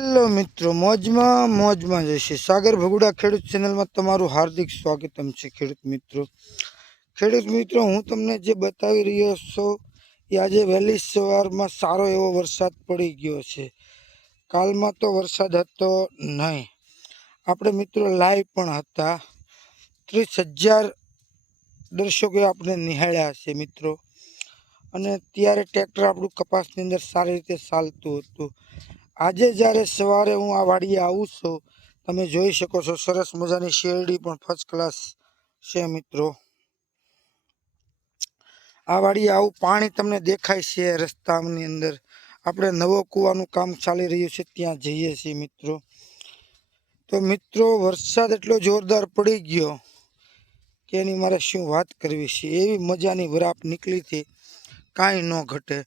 Hello મિત્રો, મોજમાં જશે સાગર ભગુડા ખેડૂત ચેનલમાં તમારું હાર્દિક સ્વાગતમ છે. ખેડૂત મિત્રો હું તમને જે બતાવી રહ્યો છું એ આજે વહેલી સવારમાં સારો એવો વરસાદ પડી ગયો છે. કાલમાં તો વરસાદ હતો નહીં. આપણે મિત્રો લાઈવ પણ હતા. 30,000 દર્શકોએ આપણે નિહાળ્યા છે મિત્રો. અને ત્યારે ટ્રેક્ટર આપણું કપાસની અંદર સારી રીતે ચાલતું હતું. આજે જ્યારે સવારે હું આ વાડીએ આવું છું, તમે જોઈ શકો છો સરસ મજાની શેરડી પણ ફર્સ્ટ ક્લાસ છે મિત્રો. આ વાડીએ આવું પાણી તમને દેખાય છે રસ્તાની અંદર. આપણે નવો કૂવાનું કામ ચાલી રહ્યું છે ત્યાં જઈએ છીએ મિત્રો. તો મિત્રો વરસાદ એટલો જોરદાર પડી ગયો કે એની મારે શું વાત કરવી છે. એવી મજાની વરાપ નીકળી હતી, કાંઈ ન ઘટે.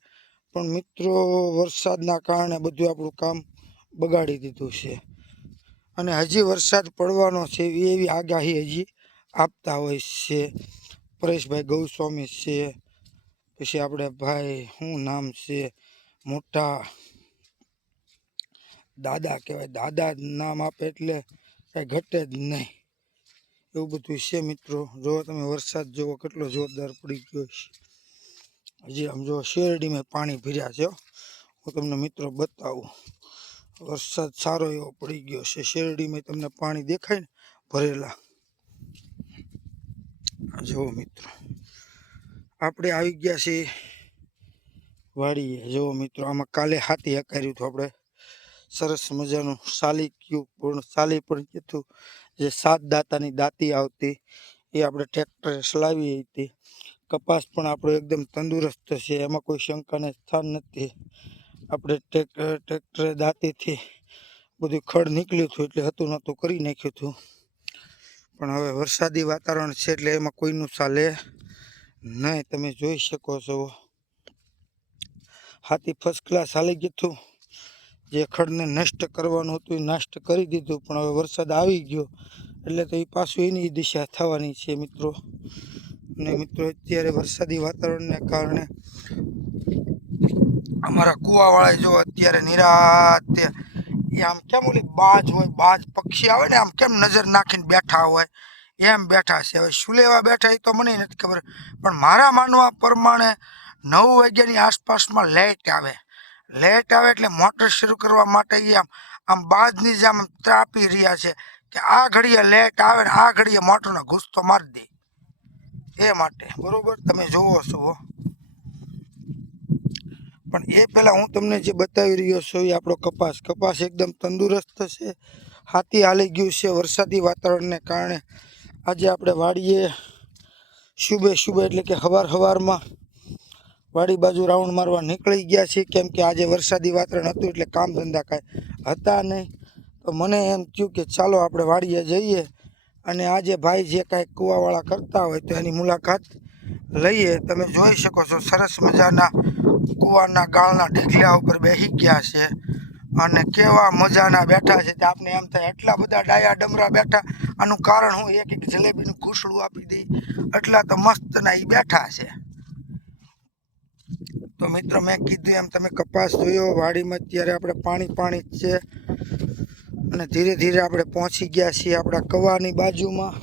પણ મિત્રો વરસાદના કારણે બધું આપણું કામ બગાડી દીધું છે. અને હજી વરસાદ પડવાનો છે એવી આગાહી હજી આપતા હોય છે. પરેશભાઈ ગૌસ્વામી છે, પછી આપણે ભાઈ શું નામ છે, મોટા દાદા કહેવાય, દાદા નામ આપે એટલે કાંઈ ઘટે જ નહીં. એવું બધું છે મિત્રો. જો તમે વરસાદ જુઓ કેટલો જોરદાર પડી ગયો છે. હજી આમ જો શેરડીમાં પાણી ભર્યા છે. હું તમને મિત્રો બતાવું. વરસાદ સારો એવો પડી ગયો છે. શેરડીમાં તમને પાણી દેખાય ને ભરેલા. જુઓ મિત્રો, આપણે આવી ગયા છીએ વાડીએ. જુઓ મિત્રો, આમાં કાલે હાથી હકાર્યું હતું આપણે. સરસ મજાનું સાલી પણ કીધું. જે 7 દાંતાની દાંતી આવતી એ આપણે ટ્રેક્ટરે ચલાવી હતી. કપાસ પણ આપણો એકદમ તંદુરસ્ત છે, એમાં કોઈ શંકાને સ્થાન નથી. આપણે ટ્રેક્ટરે દાંતીથી બધું ખડ નીકળ્યું હતું એટલે હતું નહોતું કરી નાખ્યું હતું. પણ હવે વરસાદી વાતાવરણ છે એટલે એમાં કોઈનું ચાલે નહીં. તમે જોઈ શકો છો હાથી ફર્સ્ટ ક્લાસ હાલી ગયું હતું. જે ખડને નષ્ટ કરવાનું હતું એ નષ્ટ કરી દીધું. પણ હવે વરસાદ આવી ગયો એટલે તો એ પાછું એની દિશા થવાની છે મિત્રો. અને મિત્રો અત્યારે વરસાદી વાતાવરણને કારણે અમારા કૂવાવાળા જો અત્યારે નિરાતે એ આમ કેમ ઓલી બાજ હોય, બાજ પક્ષી આવે ને આમ કેમ નજર નાખીને બેઠા હોય એમ બેઠા છે. હવે શું લેવા બેઠા એ તો મને નથી ખબર, પણ મારા માનવા પ્રમાણે 9 વાગ્યાની આસપાસમાં લાઇટ આવે એટલે મોટર શરૂ કરવા માટે એ આમ બાજની જેમ ત્રાપી રહ્યા છે કે આ ઘડીએ લાઇટ આવે ને આ ઘડીએ મોટરનો ઘૂસતો મારી દે એ માટે. બરોબર, તમે જોવો છો. પણ એ પહેલાં હું તમને જે બતાવી રહ્યો છું એ આપણો કપાસ એકદમ તંદુરસ્ત છે. હાથી હાલી ગયું છે વરસાદી વાતાવરણને કારણે. આજે આપણે વાડીએ શુભે એટલે કે સવારમાં વાડી બાજુ રાઉન્ડ મારવા નીકળી ગયા છીએ. કેમ કે આજે વરસાદી વાતાવરણ હતું એટલે કામ ધંધા કાંઈ હતા નહીં. તો મને એમ થયું કે ચાલો આપણે વાડીએ જઈએ અને આજે ભાઈ જે કાંઈ કૂવાવાળા કરતા હોય તો એની મુલાકાત લઈએ. તમે જોઈ શકો છો સરસ મજાના કૂવાના ગાળના ઢીકલા ઉપર બેસી ગયા છે અને કેવા મજાના બેઠા છે. તે આપણે એમ થાય એટલા બધા ડાયા ડમરા બેઠા. આનું કારણ હું એક જલેબીનું ઘૂસડું આપી દઈ એટલા તો મસ્તના એ બેઠા છે. તો મિત્રો મેં કીધું એમ તમે કપાસ જોયો વાડીમાં અત્યારે આપણે પાણી જ છે. અને ધીરે ધીરે આપણે પહોંચી ગયા છીએ આપણા કવાની બાજુમાં.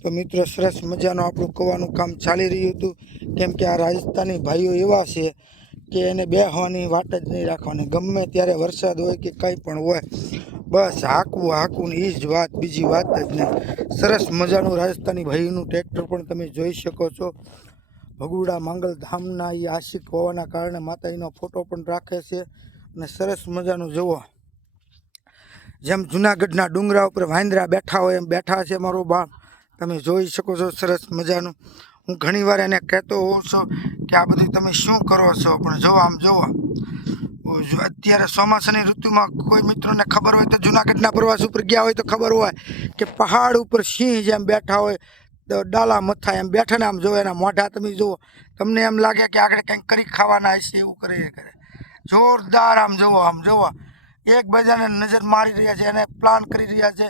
તો મિત્રો સરસ મજાનું આપણું કવાનું કામ ચાલી રહ્યું હતું. કેમ કે આ રાજસ્થાની ભાઈઓ એવા છે કે એને બેસવાની વાટ જ નહીં રાખવાની. ગમે ત્યારે વરસાદ હોય કે કંઈ પણ હોય, બસ હાંકવું ને એ જ વાત, બીજી વાત જ નહીં. સરસ મજાનું રાજસ્થાની ભાઈનું ટ્રેક્ટર પણ તમે જોઈ શકો છો. ભગુડા માંગલ ધામના એ આશિક હોવાના કારણે માતાજીનો ફોટો પણ રાખે છે. અને સરસ મજાનું જુઓ, જેમ જુનાગઢના ડુંગરા ઉપર વાંદરા બેઠા હોય એમ બેઠા છે મારો બાપ. તમે જોઈ શકો છો સરસ મજાનું. હું ઘણીવાર એને કહેતો હોઉં છું કે આ બધું તમે શું કરો છો, પણ જોવો અત્યારે ચોમાસાની ઋતુમાં કોઈ મિત્રોને ખબર હોય તો જુનાગઢના પ્રવાસ ઉપર ગયા હોય તો ખબર હોય કે પહાડ ઉપર સિંહ જેમ બેઠા હોય, ડાલા મથા એમ બેઠા ને આમ જોવો એના મોઢા તમે જુઓ, તમને એમ લાગે કે આગળ કંઈક કરી ખાવાના હશે એવું કરે જોરદાર. આમ જોવો એકબીજાને નજર મારી રહ્યા છે અને પ્લાન કરી રહ્યા છે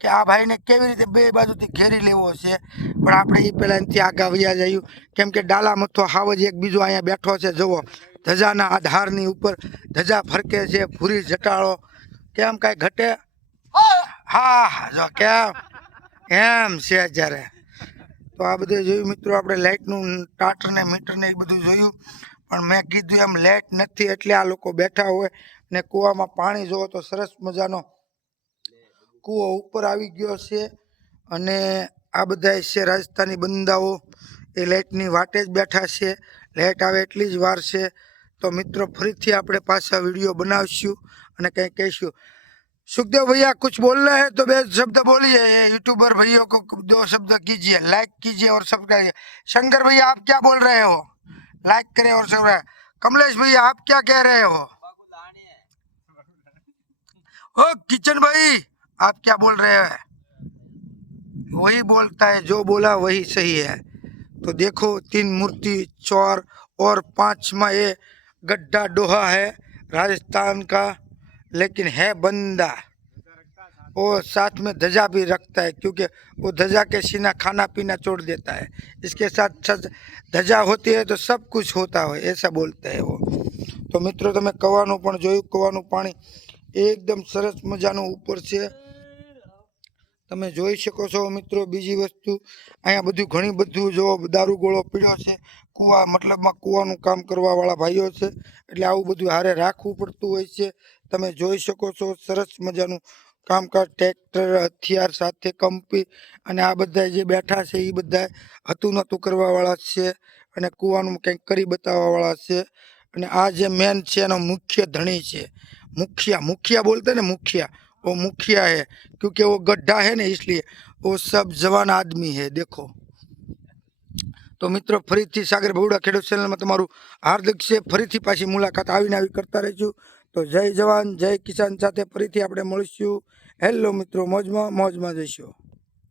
કે આ ભાઈને કેવી રીતે બે બાજુથી ઘેરી લેવો છે. પણ આપણે એ પહેલાં એનાથી આગા વયા જયું. કેમ કે ડાલા મથો હાવ જ એક બીજો અહીંયા બેઠો છે. જુઓ ધજાના આધારની ઉપર ધજા ફરકે છે, ભૂરી જટાળો કેમ કાંઈ ઘટે? હા જો કેમ એમ છે જ્યારે. તો આ બધું જોયું મિત્રો, આપણે લાઇટનું ટાટર ને મીટર ને એ બધું જોયું. પણ મેં કીધું એમ લાઇટ નથી એટલે આ લોકો બેઠા હોય. ને કૂવામાં પાણી જોવો તો સરસ મજાનો કૂવો ઉપર આવી ગયો છે. અને આ બધા છે રાજસ્થાની બંદાઓ, એ લાઇટની વાટે જ બેઠા છે. લાઇટ આવે એટલી જ વાર છે. તો મિત્રો ફરીથી આપણે પાછા વિડીયો બનાવશું અને કંઈ કહીશું. सुखदेव भैया कुछ बोलना है तो बे शब्द बोलिए, यूट्यूबर भैया को 2 शब्द कीजिए, लाइक कीजिए और सब्सक्राइब। शंकर भैया आप क्या बोल रहे हो? लाइक करें और सब्सक्राइब। कमलेश भैया आप क्या कह रहे हो? ओ किचन भाई आप क्या बोल रहे हैं? वही बोलता है, जो बोला वही सही है। तो देखो 3 मूर्ति 4 और 5वां ये गड्ढा डोहा है राजस्थान का, लेकिन है बंदा। और साथ में ध्वजा भी रखता है, क्योंकि वो ध्वजा के सीना खाना पीना छोड़ देता है। इसके साथ ध्वजा होती है तो सब कुछ होता है, ऐसा बोलते हैं वो। तो मित्रों તમે કવાનું પણ જોયું, કવાનું પાણી એકદમ સરસ મજાનું ઉપર છે, તમે જોઈ શકો છો મિત્રો। બીજી વસ્તુ અહીંયા બધું ઘણી બધું જો દારૂ ગોળો પીડ્યો છે, કૂવા મતલબમાં કૂવાનું કામ કરવાવાળા ભાઈઓ છે, એટલે આવું બધું હારે રાખવું પડતું હોય છે। તમે જોઈ શકો છો સરસ મજાનું કામકાજ, ટ્રેક્ટર હથિયાર સાથે કંપી અને આ બધા જે બેઠા છે એ બધા હતું નહોતું કરવાવાળા છે અને કૂવાનું કંઈક કરી બતાવવાવાળા છે। અને આ જે મેન છે એનો મુખ્ય ધણી છે, मुखिया, मुखिया बोलते हैं ना, मुखिया, वो मुखिया है, क्योंकि वो गड्ढा है ना इसलिए वो सब जवान आदमी है। देखो तो मित्रों फरीथी सागर बहुड़ा खेडूत चैनल में तमारू हार्दिक से फरीथी पाછી मुलाकात आवीने આવી करता रहीશું। तो जय जवान जय किसान साथे फरीथी આપણે મળીશું। હેલો મિત્રો, મોજમાં જઈશું।